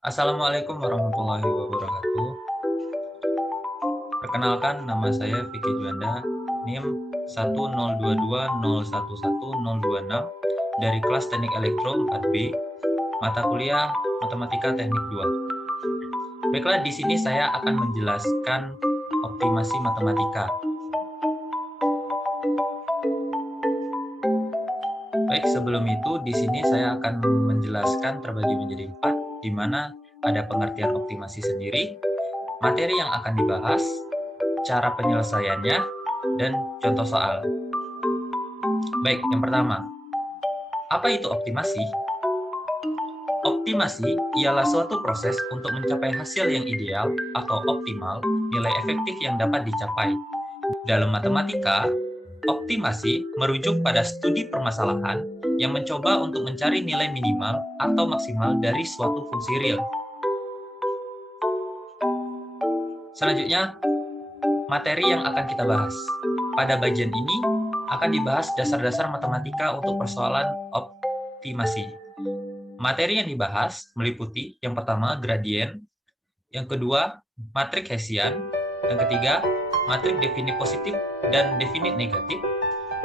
Assalamualaikum warahmatullahi wabarakatuh. Perkenalkan, nama saya Vicky Juanda, NIM 10220111026 dari kelas Teknik Elektro 4B, mata kuliah Matematika Teknik 2. Baiklah, di sini saya akan menjelaskan optimasi matematika. Baik, sebelum itu di sini saya akan menjelaskan terbagi menjadi 4, di mana ada pengertian optimasi sendiri, materi yang akan dibahas, cara penyelesaiannya, dan contoh soal. Baik, yang pertama, apa itu optimasi? Optimasi ialah suatu proses untuk mencapai hasil yang ideal atau optimal, nilai efektif yang dapat dicapai. Dalam matematika, optimasi merujuk pada studi permasalahan yang mencoba untuk mencari nilai minimal atau maksimal dari suatu fungsi real. Selanjutnya, materi yang akan kita bahas. Pada bagian ini akan dibahas dasar-dasar matematika untuk persoalan optimasi. Materi yang dibahas meliputi yang pertama gradien, yang kedua matrik Hessian, yang ketiga matrik definit positif dan definit negatif,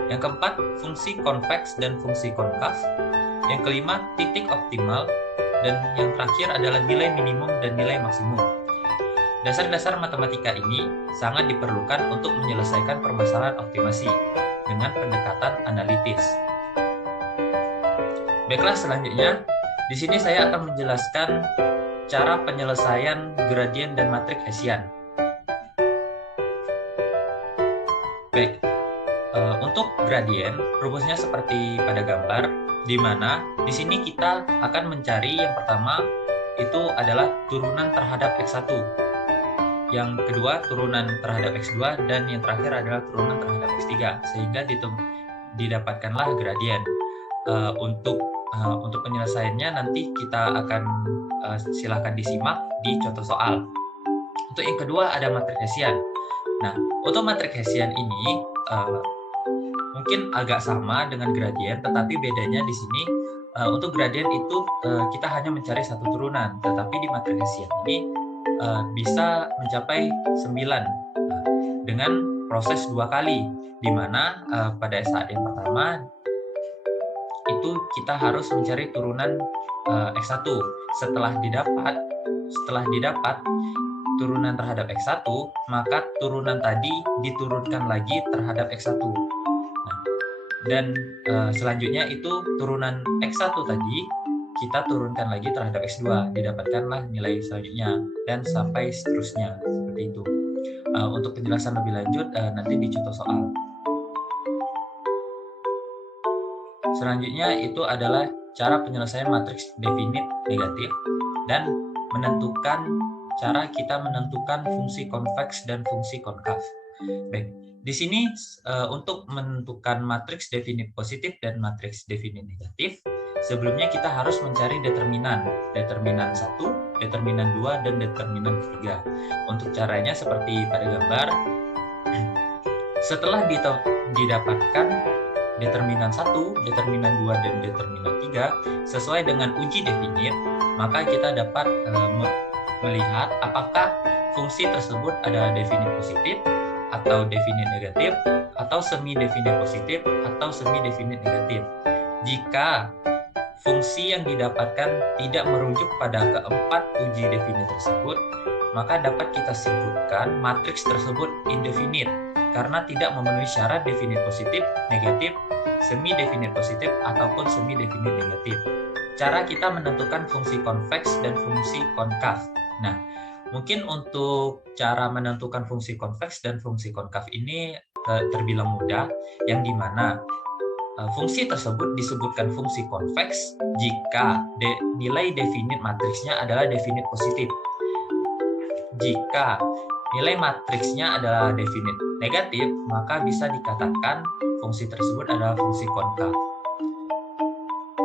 yang keempat fungsi konveks dan fungsi konkav, yang kelima titik optimal, dan yang terakhir adalah nilai minimum dan nilai maksimum. Dasar-dasar matematika ini sangat diperlukan untuk menyelesaikan permasalahan optimasi dengan pendekatan analitis. Baiklah, selanjutnya di sini saya akan menjelaskan cara penyelesaian gradien dan matrik Hessian. Baik, untuk gradien rumusnya seperti pada gambar, di mana di sini kita akan mencari yang pertama itu adalah turunan terhadap X1, yang kedua turunan terhadap X2, dan yang terakhir adalah turunan terhadap X3, sehingga didapatkanlah gradien. Untuk penyelesaiannya nanti kita akan silakan disimak di contoh soal. Untuk yang kedua ada matrik Hessian. Nah, untuk matrik Hessian ini mungkin agak sama dengan gradien, tetapi bedanya di sini untuk gradien itu kita hanya mencari satu turunan, tetapi di matrik Hessian ini bisa mencapai 9 dengan proses 2 kali, di mana pada saat yang pertama itu kita harus mencari turunan X1. Setelah didapat turunan terhadap X1, maka turunan tadi diturunkan lagi terhadap X1. Nah, dan selanjutnya itu turunan X1 tadi kita turunkan lagi terhadap X2, didapatkanlah nilai selanjutnya, dan sampai seterusnya, seperti itu. Untuk penjelasan lebih lanjut nanti di contoh soal. Selanjutnya itu adalah cara penyelesaian matriks definit negatif dan cara kita menentukan fungsi konveks dan fungsi konkav. Baik, di sini untuk menentukan matriks definit positif dan matriks definit negatif, sebelumnya kita harus mencari determinan 1, determinan 2, dan determinan 3. Untuk caranya seperti pada gambar. Setelah didapatkan determinan 1, determinan 2, dan determinan 3 sesuai dengan uji definit, maka kita dapat melihat apakah fungsi tersebut ada definit positif atau definit negatif atau semi definit positif atau semi definit negatif. Jika fungsi yang didapatkan tidak merujuk pada keempat uji definit tersebut, maka dapat kita sebutkan matriks tersebut indefinite karena tidak memenuhi syarat definit positif, negatif, semi definit positif, ataupun semi definit negatif. Cara kita menentukan fungsi konveks dan fungsi konkav. Nah, mungkin untuk cara menentukan fungsi konveks dan fungsi konkav ini terbilang mudah, yang dimana fungsi tersebut disebutkan fungsi konveks jika nilai definit matriksnya adalah definit positif. Jika nilai matriksnya adalah definit negatif, maka bisa dikatakan fungsi tersebut adalah fungsi konkav.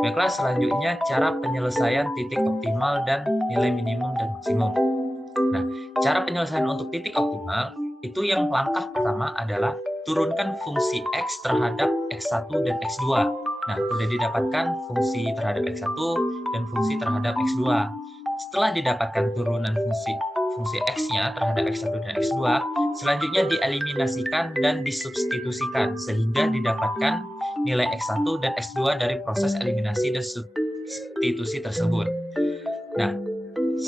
Baiklah, selanjutnya cara penyelesaian titik optimal dan nilai minimum dan maksimum. Nah, cara penyelesaian untuk titik optimal itu yang langkah pertama adalah turunkan fungsi X terhadap X1 dan X2. Nah, sudah didapatkan fungsi terhadap X1 dan fungsi terhadap X2. Setelah didapatkan turunan fungsi X-nya terhadap X1 dan X2, selanjutnya dieliminasikan dan disubstitusikan sehingga didapatkan nilai X1 dan X2 dari proses eliminasi dan substitusi tersebut. Nah,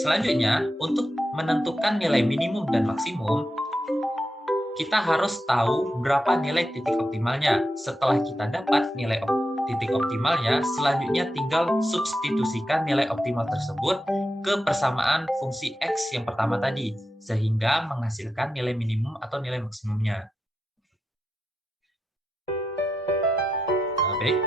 selanjutnya untuk menentukan nilai minimum dan maksimum, kita harus tahu berapa nilai titik optimalnya. Setelah kita dapat nilai titik optimalnya, selanjutnya tinggal substitusikan nilai optimal tersebut ke persamaan fungsi X yang pertama tadi, sehingga menghasilkan nilai minimum atau nilai maksimumnya. Nah, baik,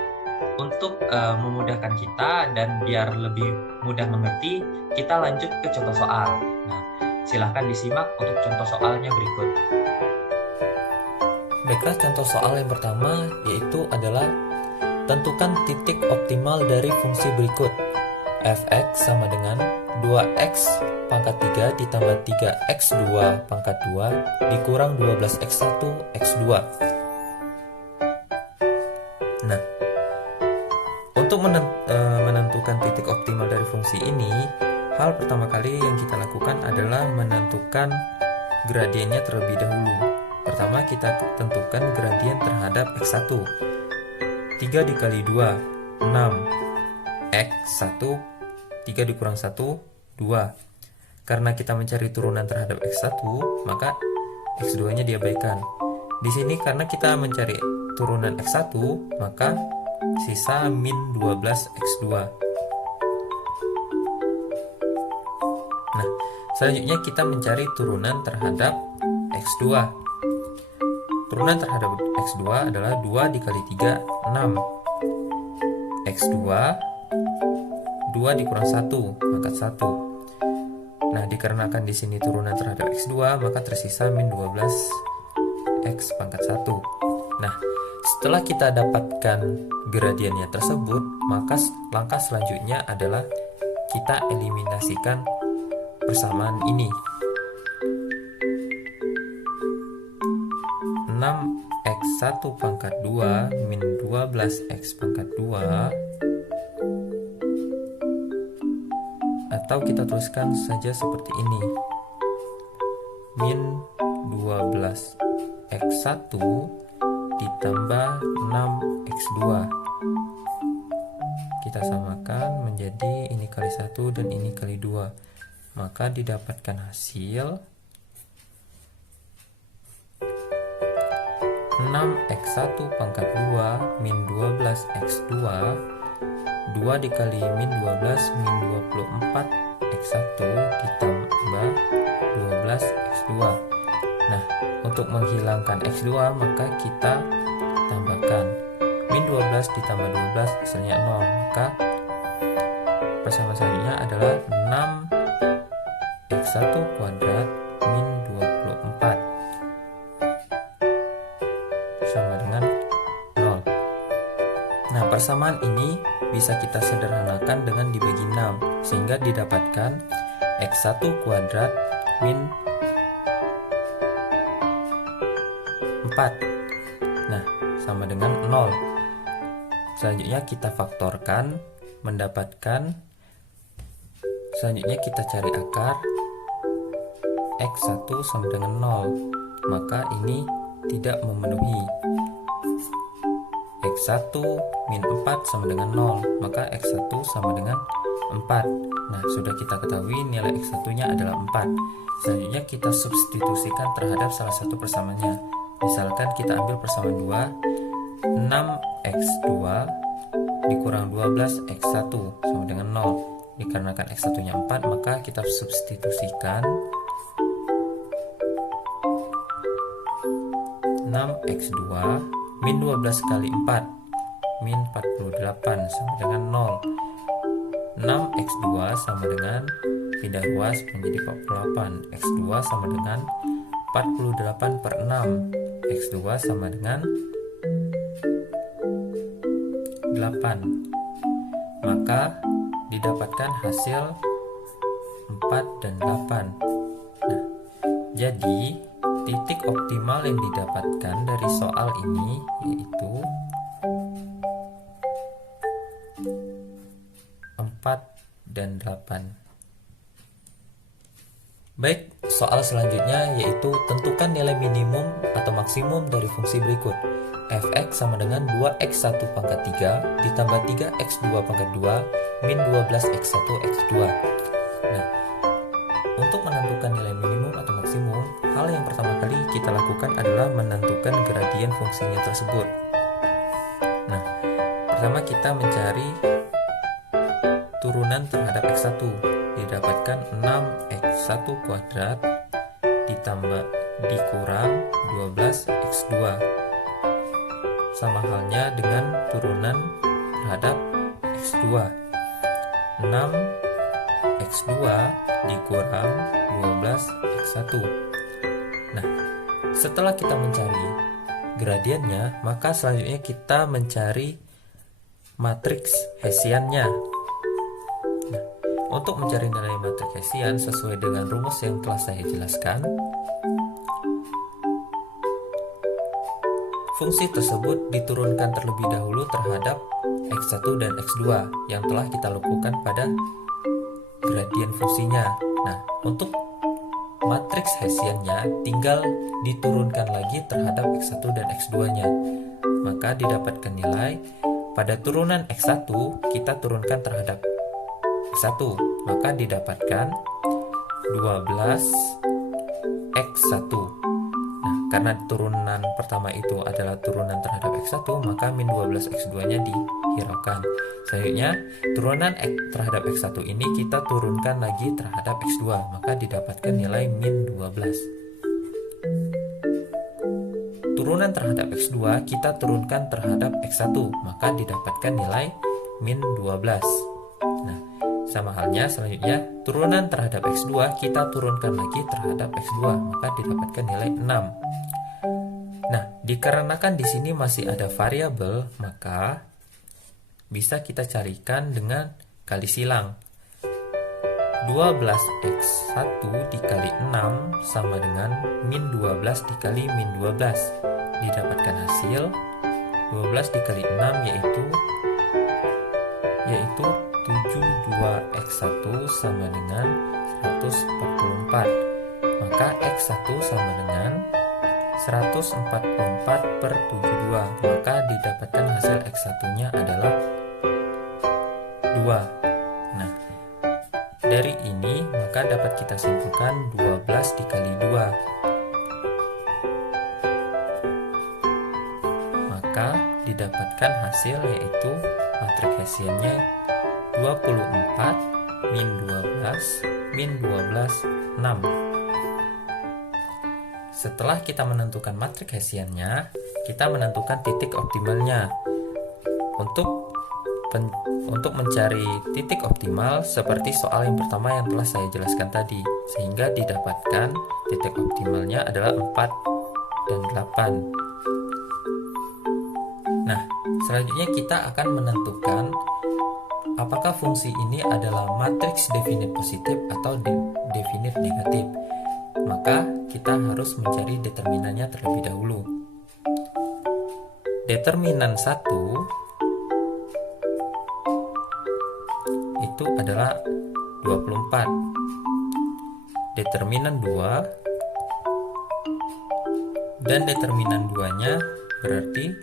untuk memudahkan kita dan biar lebih mudah mengerti, kita lanjut ke contoh soal. Nah, silahkan disimak untuk contoh soalnya berikut. Baiklah, contoh soal yang pertama yaitu adalah tentukan titik optimal dari fungsi berikut. Fx sama dengan 2x pangkat 3 ditambah 3x2 pangkat 2 dikurang 12x1 x2. Nah, untuk menentukan titik optimal dari fungsi ini, hal pertama kali yang kita lakukan adalah menentukan gradiennya terlebih dahulu. Pertama, kita tentukan gradien terhadap x1. 3 dikali 2, 6. X1, 3 dikurang 1, 2. Karena kita mencari turunan terhadap x1, maka x2-nya diabaikan. Di sini karena kita mencari turunan x1, maka sisa min 12x2. Nah, selanjutnya kita mencari turunan terhadap x2. Turunan terhadap X2 adalah 2 dikali 3, 6. X2, 2 dikurang 1, pangkat 1. Nah, dikarenakan di sini turunan terhadap X2, maka tersisa min 12X pangkat 1. Nah, setelah kita dapatkan gradiennya tersebut, maka langkah selanjutnya adalah kita eliminasikan persamaan ini. 6x1 pangkat 2 min 12x pangkat 2, atau kita tuliskan saja seperti ini, min 12x1 ditambah 6x2. Kita samakan menjadi ini kali 1 dan ini kali 2, maka didapatkan hasil 6x1 pangkat 2 min 12x2, 2 dikali min 12 min 24x1 ditambah 12x2. Nah, untuk menghilangkan x2 maka kita tambahkan min 12 ditambah 12 hasilnya 0, maka persamaan selanjutnya adalah 6x1 kuadrat min 24 sama dengan 0. Nah, persamaan ini bisa kita sederhanakan dengan dibagi 6 sehingga didapatkan x1 kuadrat min 4. Nah, sama dengan 0. Selanjutnya kita faktorkan, mendapatkan, selanjutnya kita cari akar x1 sama dengan 0, maka ini tidak memenuhi. X1 min 4 sama dengan 0, maka X1 sama dengan 4. Nah, sudah kita ketahui nilai X1 nya adalah 4. Selanjutnya kita substitusikan terhadap salah satu persamaannya. Misalkan kita ambil persamaan 2, 6x2 dikurang 12x1 sama dengan 0. Dikarenakan X1 nya 4, maka kita substitusikan 6x2 min 12 kali 4 min 48 sama dengan 0. 6x2 sama dengan pindah ruas menjadi 48. X2 sama dengan 48 per 6. X2 sama dengan 8. Maka didapatkan hasil 4 dan 8. Nah, jadi titik optimal yang didapatkan dari soal ini yaitu 4 dan 8. Baik, soal selanjutnya yaitu tentukan nilai minimum atau maksimum dari fungsi berikut. Fx sama dengan 2x1 pangkat 3 ditambah 3x2 pangkat 2 min 12x1 x2. Nah, untuk menentukan nilai minimum atau maksimum, hal yang pertama kali kita lakukan adalah menentukan gradien fungsinya tersebut. Nah, pertama kita mencari turunan terhadap x1, didapatkan 6x1 kuadrat ditambah dikurang 12x2, sama halnya dengan turunan terhadap x2, 6x2 dikurang 12x1. Nah, setelah kita mencari gradiennya, maka selanjutnya kita mencari matriks Hessiannya. Nah, untuk mencari nilai matriks Hessian sesuai dengan rumus yang telah saya jelaskan, fungsi tersebut diturunkan terlebih dahulu terhadap x1 dan x2 yang telah kita lakukan pada gradien fungsinya. Nah, untuk matriks Hessiannya tinggal diturunkan lagi terhadap x1 dan x2-nya. Maka didapatkan nilai pada turunan x1 kita turunkan terhadap x1, maka didapatkan 12x1. Nah, karena turunan pertama itu adalah turunan terhadap x1, maka min 12x2-nya dihiraukan. Selanjutnya, turunan terhadap x1 ini kita turunkan lagi terhadap x2, maka didapatkan nilai min 12. Turunan terhadap x2 kita turunkan terhadap x1, maka didapatkan nilai min 12. Nah, sama halnya selanjutnya, turunan terhadap x2 kita turunkan lagi terhadap x2, maka didapatkan nilai 6. Nah, dikarenakan di sini masih ada variabel, maka bisa kita carikan dengan kali silang. 12x1 dikali 6 sama dengan min 12 dikali min 12. Didapatkan hasil 12 dikali 6 yaitu 72x1 sama dengan 144. Maka x1 sama dengan 144 per 72. Maka didapatkan hasil x1-nya adalah 2. Nah, dari ini maka dapat kita simpulkan 12 dikali 2. Maka didapatkan hasil yaitu matriks Hessiannya 24 min 12 min 12 6. Setelah kita menentukan matriks Hessiannya, kita menentukan titik optimalnya. Untuk mencari titik optimal seperti soal yang pertama yang telah saya jelaskan tadi, sehingga didapatkan titik optimalnya adalah 4 dan 8. Nah, selanjutnya kita akan menentukan apakah fungsi ini adalah matriks definit positif atau definit negatif. Maka kita harus mencari determinannya terlebih dahulu. Determinan 1 itu adalah 24. Determinan 2 dan determinan 2-nya berarti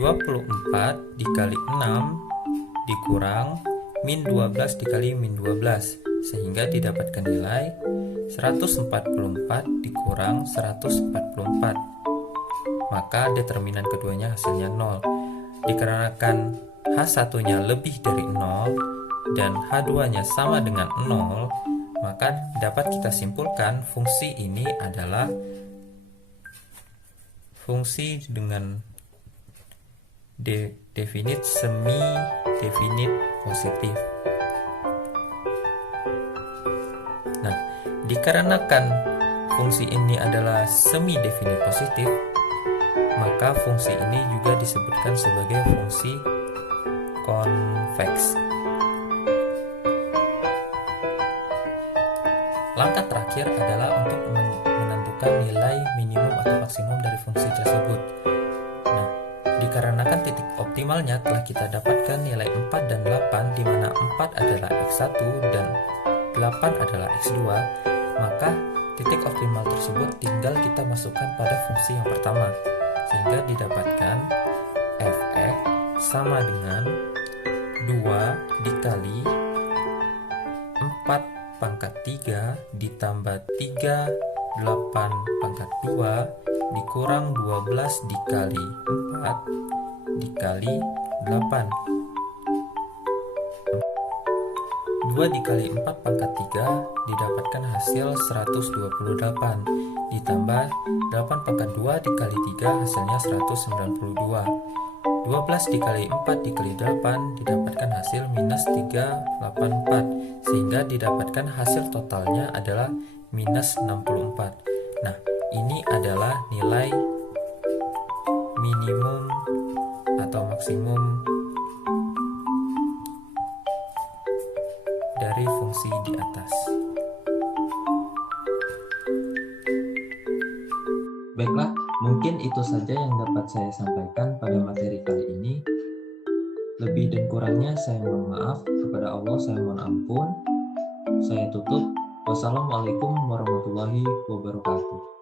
24 dikali 6 dikurang min 12 dikali min 12, sehingga didapatkan nilai 144 dikurang 144. Maka determinan keduanya hasilnya 0. Dikarenakan H1-nya lebih dari 0 dan H2-nya sama dengan 0, maka dapat kita simpulkan fungsi ini adalah fungsi dengan definit semi definit positif. Nah, dikarenakan fungsi ini adalah semi definit positif, maka fungsi ini juga disebutkan sebagai fungsi konveks. Langkah terakhir adalah untuk menentukan nilai minimum atau maksimum dari fungsi tersebut. Nah, dikarenakan titik optimalnya telah kita dapatkan nilai 4 dan 8, di mana 4 adalah x1 dan 8 adalah x2, maka titik optimal tersebut tinggal kita masukkan pada fungsi yang pertama, sehingga didapatkan f(x) sama dengan 2 dikali 4 pangkat 3 ditambah 3 8 pangkat 2 dikurang 12 dikali 4 dikali 8. 2 dikali 4 pangkat 3 didapatkan hasil 128 ditambah 8 pangkat 2 dikali 3 hasilnya 192. 12 dikali 4 dikali 8 didapatkan hasil minus 384, sehingga didapatkan hasil totalnya adalah minus 64. Nah, ini adalah nilai minimum atau maksimum dari fungsi di atas. Baiklah, mungkin itu saja yang dapat saya sampaikan pada materi kali ini. Lebih dan kurangnya saya mohon maaf. Kepada Allah saya mohon ampun. Saya tutup. Wassalamualaikum warahmatullahi wabarakatuh.